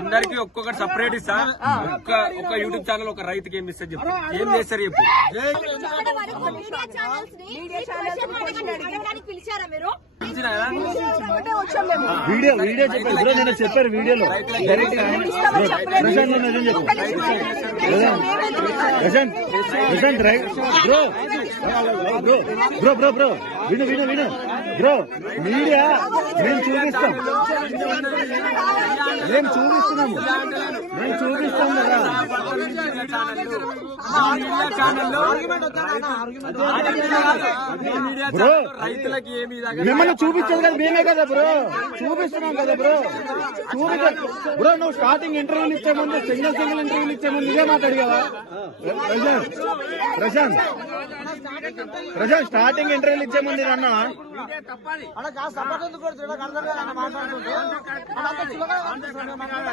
అందరికి ఒక్కొక్కటి సపరేట్ ఇస్తా. ఒక యూట్యూబ్ ఛానల్ ఒక రైతుకి ఏం ఇస్తా చెప్పు, ఏం చేస్తారు చెప్పు. వీడియో చెప్పారు నేను చెప్పారు వీడియోలో డైరెక్ట్ ప్రశాంత్ రైట్ బ్రో విను బ్రో మీడియా మేము చూపిస్తున్నాము కదా. బ్రో రైతులకి ఏమి మిమ్మల్ని చూపించేది కదా మేమే కదా బ్రో, చూపిస్తున్నాం కదా బ్రో. బ్రో నువ్వు స్టార్టింగ్ ఇంటర్వ్యూలు ఇచ్చే ముందు సింగిల్ ఇంటర్వ్యూలు ఇచ్చే ముందు ఇదే మాట్లాడిగావా ప్రశాంత్ స్టార్టింగ్ ఇంటర్వ్యూలు ఇచ్చే ముందు అన్నా